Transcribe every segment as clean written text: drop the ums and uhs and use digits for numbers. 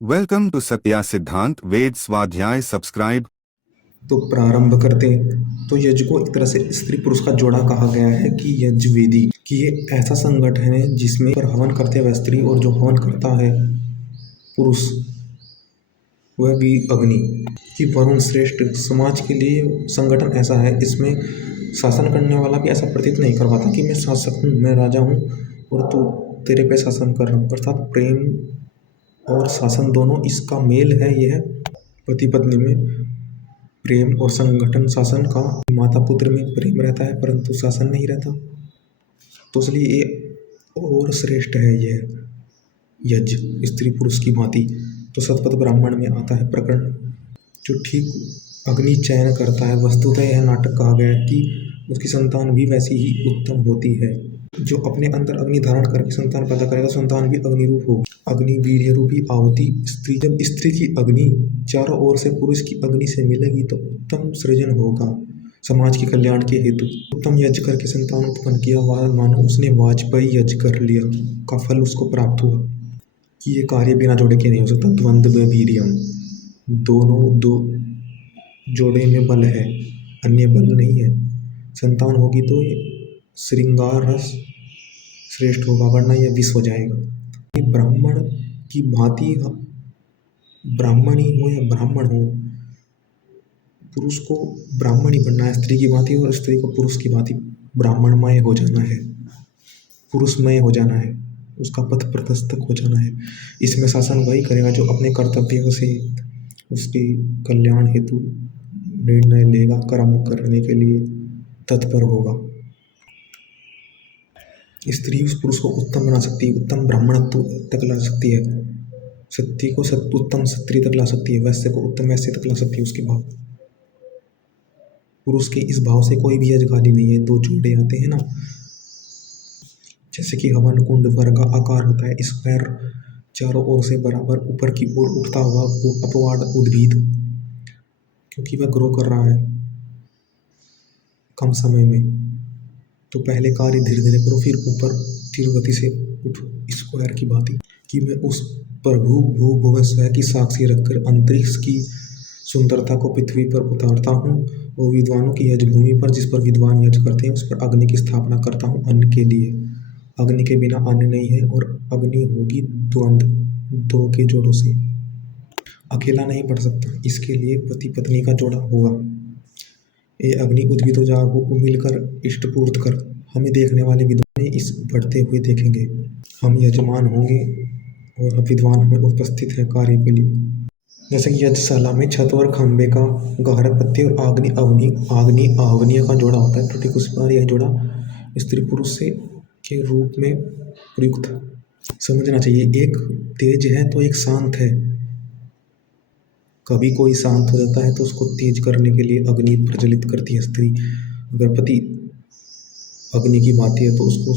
Welcome to Satya सिद्धांत वेद स्वाध्याय subscribe. तो प्रारंभ करते हैं। तो यज्ञ को एक तरह से स्त्री पुरुष का जोड़ा कहा गया है कि यज्ञवेदी कि ये ऐसा संगठन है जिसमें पर हवन करते हुए स्त्री और जो हवन करता है पुरुष वह भी अग्नि कि वरुण श्रेष्ठ समाज के लिए संगठन ऐसा है। इसमें शासन करने वाला भी ऐसा प्रतीत नहीं करवाता कि मैं शासक हूँ, मैं राजा हूँ और तू तेरे पे शासन कर रहा हूँ। अर्थात प्रेम और शासन दोनों इसका मेल है। यह पति पत्नी में प्रेम और संगठन शासन का माता पुत्र में प्रेम रहता है परंतु शासन नहीं रहता। तो इसलिए ये और श्रेष्ठ है यह यज्ञ स्त्री पुरुष की भांति। तो शतपथ ब्राह्मण में आता है प्रकरण जो ठीक अग्नि चयन करता है। वस्तुतः यह नाटक कहा गया है कि उसकी संतान भी वैसी ही उत्तम होती है। जो अपने अंदर अग्नि धारण करके संतान पैदा करेगा संतान भी अग्नि रूप होगी। अग्नि वीर्य रूपी आहुति स्त्री, जब स्त्री की अग्नि चारों ओर से पुरुष की अग्नि से मिलेगी तो उत्तम सृजन होगा समाज के कल्याण के हेतु। उत्तम यज्ञ करके संतान उत्पन्न किया, वह मानो उसने वाजपेयी यज्ञ कर लिया का फल उसको प्राप्त हुआ कि ये कार्य बिना जोड़े के नहीं हो सकता। द्वंद्व वीर्यम, दोनों दो जोड़े में बल है, अन्य बल नहीं है। संतान होगी तो ये श्रृंगार रस श्रेष्ठ होगा वरना यह विष हो जाएगा। ये ब्राह्मण की भांति ब्राह्मण ही हो या ब्राह्मण हो, पुरुष को ब्राह्मण ही बनना है स्त्री की भांति और स्त्री को पुरुष की भांति ब्राह्मणमय हो जाना है, पुरुषमय हो जाना है, उसका पथ प्रशस्त हो जाना है। इसमें शासन वही करेगा जो अपने कर्तव्यों से उसके कल्याण हेतु निर्णय लेगा, कर्म करने के लिए तत्पर होगा। स्त्री उस पुरुष को उत्तम बना सकती है, उत्तम ब्राह्मणत्व तक ला सकती है, सत्य को उत्तम स्त्री तक ला सकती है, वैश्य को उत्तम वैश्य तक ला सकती है। उसके भाव पुरुष के इस भाव से कोई भी यज्ञ खाली नहीं है। दो जोड़े आते हैं ना, जैसे कि हवन कुंड वर्ग आकार होता है स्क्वायर, चारों ओर से बराबर ऊपर की ओर उठता हुआ अपवाद उद्भिद, क्योंकि वह ग्रो कर रहा है कम समय में। तो पहले कार्य धीरे धीरे करो फिर ऊपर तीव्र गति से उठो स्क्वायर की भांति कि मैं उस प्रभु भू भुव स्व की साक्षी रखकर अंतरिक्ष की सुंदरता को पृथ्वी पर उतारता हूँ और विद्वानों की यज्ञ भूमि पर जिस पर विद्वान यज्ञ करते हैं उस पर अग्नि की स्थापना करता हूँ अन्न के लिए। अग्नि के बिना अन्न नहीं है और अग्नि होगी द्वंद्व, दो के जोड़ों से, अकेला नहीं बढ़ सकता। इसके लिए पति पत्नी का जोड़ा होगा। ये अग्नि उद्भिदो जागो को मिलकर इष्टपूर्त कर हमें देखने वाले विद्वान इस बढ़ते हुए देखेंगे। हम यजमान होंगे और विद्वान हमें उपस्थित है कार्य के लिए। जैसे कि यज्ञशाला में छत और खंबे का गहरा पत्ती और आग्नि आवनीय का जोड़ा होता है, तो ठीक उस पर यह जोड़ा स्त्री पुरुष से के रूप में प्रयुक्त समझना चाहिए। एक तेज है तो एक शांत है। कभी कोई शांत हो जाता है तो उसको तेज करने के लिए अग्नि प्रज्वलित करती है स्त्री। अगर पति अग्नि की भांति है तो उसको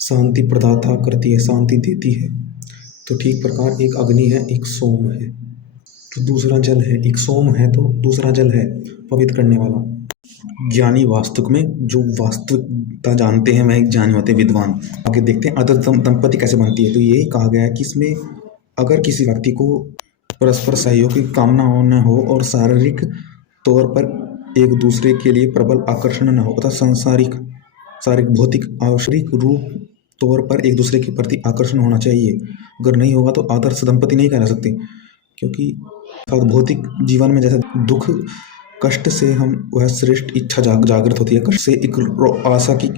शांति प्रदाता करती है, शांति देती है। तो ठीक प्रकार एक अग्नि है, एक सोम है, तो दूसरा जल है। एक सोम है तो दूसरा जल है पवित्र करने वाला। ज्ञानी वास्तविक में जो वास्तविकता जानते हैं वह एक ज्ञानी होते विद्वान। आगे देखते हैं आदर्श दंपति कैसे बनती है। तो यही कहा गया है कि इसमें अगर किसी व्यक्ति को परस्पर सहयोग की कामना न हो और शारीरिक तौर पर एक दूसरे के लिए प्रबल आकर्षण न हो तथा सांसारिक भौतिक आवश्यक रूप तौर पर एक दूसरे के प्रति आकर्षण होना चाहिए। अगर नहीं होगा तो आदर्श दंपति नहीं कह सकते, क्योंकि भौतिक जीवन में जैसे दुख कष्ट से हम वह श्रेष्ठ इच्छा जागृत होती है, कष्ट से एक आशा की,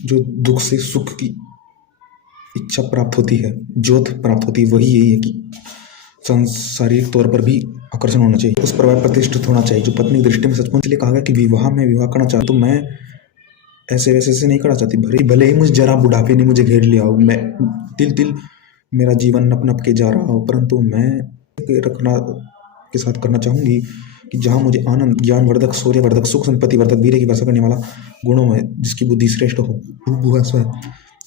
जो दुख से सुख की इच्छा प्राप्त होती है, ज्योत प्राप्त होती है, वही यही है कि सांसारिक तौर पर भी आकर्षण होना चाहिए, उस पर प्रतिष्ठित होना चाहिए। जो पत्नी दृष्टि में सचमुच इसलिए कहा गया कि विवाह करना चाहता तो मैं ऐसे वैसे से नहीं करना चाहती। भले ही मुझे जरा बुढ़ापे ने मुझे घेर लिया हो, मैं तिल मेरा जीवन नप नप के जा रहा हो, परंतु मैं रखना के साथ करना चाहूँगी कि जहाँ मुझे आनंद ज्ञानवर्धक शौर्यवर्धक सुख संपत्ति वर्धक वीर्य की वर्षा करने वाला गुणों में जिसकी बुद्धि श्रेष्ठ हो,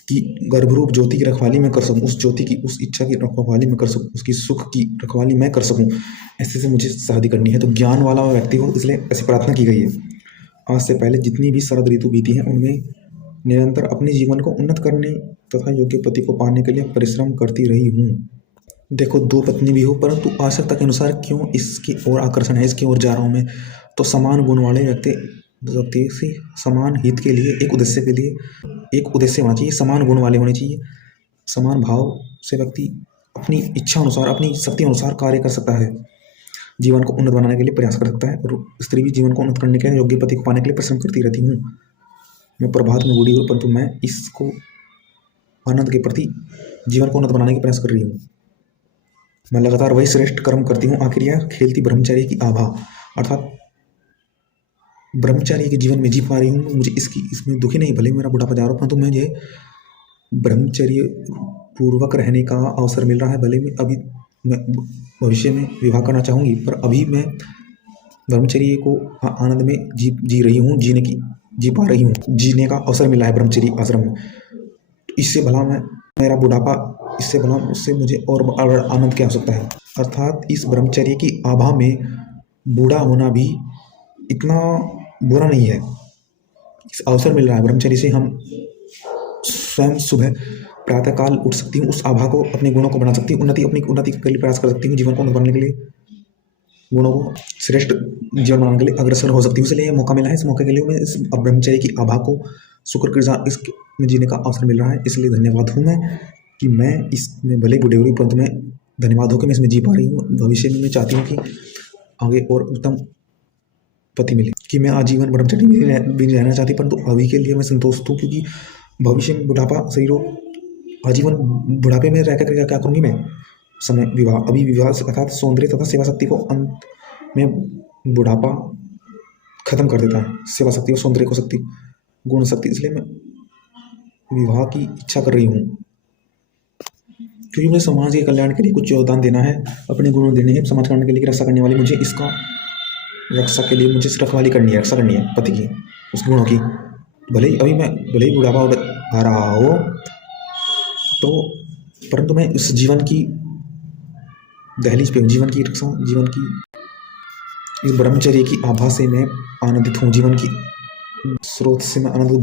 कि गर्भरूप ज्योति की रखवाली मैं कर सकूं, उस ज्योति की उस इच्छा की रखवाली मैं कर सकूं, उसकी सुख की रखवाली मैं कर सकूं, ऐसे से मुझे शादी करनी है। तो ज्ञान वाला व्यक्ति हो, इसलिए ऐसी प्रार्थना की गई है। आज से पहले जितनी भी शरद ऋतु बीती हैं उनमें निरंतर अपने जीवन को उन्नत करने तथा योग्य पति को पाने के लिए परिश्रम करती रही हूँ। देखो, दो पत्नी भी हो, परंतु आवश्यकता के अनुसार क्यों इसकी ओर आकर्षण है, इसकी ओर जा रहा हूँ मैं। तो समान गुण वाले व्यक्ति से समान हित के लिए, एक उद्देश्य के लिए एक उद्देश्य होना चाहिए, समान गुण वाले होने चाहिए। समान भाव से व्यक्ति अपनी इच्छा अनुसार, अपनी शक्ति अनुसार कार्य कर सकता है, जीवन को उन्नत बनाने के लिए प्रयास कर सकता है। और स्त्री भी जीवन को उन्नत करने के लिए, योग्य पति को पाने के लिए परिश्रम करती रहती हूँ। मैं प्रभात में बूढ़ी हूँ, परंतु मैं इसको आनंद के प्रति जीवन को उन्नत बनाने का प्रयास कर रही हूँ। मैं लगातार वही श्रेष्ठ कर्म करती हूँ। आखिर यह खेलती ब्रह्मचर्य की आभा, अर्थात ब्रह्मचर्य के जीवन में जी पा रही हूँ। मुझे इसमें दुखी नहीं, भले मेरा बुढ़ापा जा रहा हो, परंतु मुझे ब्रह्मचर्य पूर्वक रहने का अवसर मिल रहा है। भले मैं भविष्य में विवाह करना चाहूँगी, पर अभी मैं ब्रह्मचर्य को आनंद में जी रही हूँ, जी पा रही हूँ, जीने का अवसर मिला है ब्रह्मचर्य आश्रम में। तो इससे भला मेरा बुढ़ापा, इससे भला उससे मुझे और आनंद की आवश्यकता है। अर्थात इस ब्रह्मचर्य की आभा में बूढ़ा होना भी इतना बुरा नहीं है। इस अवसर मिल रहा है ब्रह्मचर्य से, हम स्वयं सुबह प्रातःकाल उठ सकती हूँ, उस आभा को, अपने गुणों को बना सकती हूँ, अपनी उन्नति के लिए प्रयास कर सकती हूँ, जीवन को उन्नत बनाने के लिए, गुणों को श्रेष्ठ जीवन बनाने के लिए अग्रसर हो सकती हूँ। इसलिए यह मौका मिला है। इस मौके के लिए मैं इस ब्रह्मचर्य की आभा को शुक्रगुजार इसमें जीने का अवसर मिल रहा है। इसलिए धन्यवाद हूँ मैं कि मैं इसमें भले बूढ़ी हो रही, परंतु मैं धन्यवाद हो कि मैं इसमें जी पा रही हूँ। भविष्य में मैं चाहती हूँ कि आगे और उत्तम पति मिले, कि मैं आजीवन ब्रह्मचर्य भी रहना चाहती, परंतु अभी के लिए मैं संतुष्ट हूँ, क्योंकि भविष्य में बुढ़ापा शरीर हो, आजीवन बुढ़ापे में रह कर क्या करूँगी मैं। समय विवाह, अभी विवाह अर्थात सौंदर्य तथा सेवा शक्ति को अंत में बुढ़ापा खत्म कर देता है, सेवा शक्ति और सौंदर्य को शक्ति, गुण शक्ति। इसलिए मैं विवाह की इच्छा कर रही हूँ, क्योंकि मुझे समाज के कल्याण के लिए कुछ योगदान देना है, अपने गुण देने हैं, समाज कल्याण के लिए रक्षा करने वाली, मुझे इसका रक्षा के लिए मुझे रखवाली करनी है, रक्षा करनी है पति की, उसके गुणों की। भले ही बुढ़ापा आ रहा हो, तो परंतु मैं इस जीवन की दहलीज पे हूँ, जीवन की रक्षा, जीवन की इस ब्रह्मचर्य की आभा से मैं आनंदित हूँ, जीवन की स्रोत से मैं आनंदित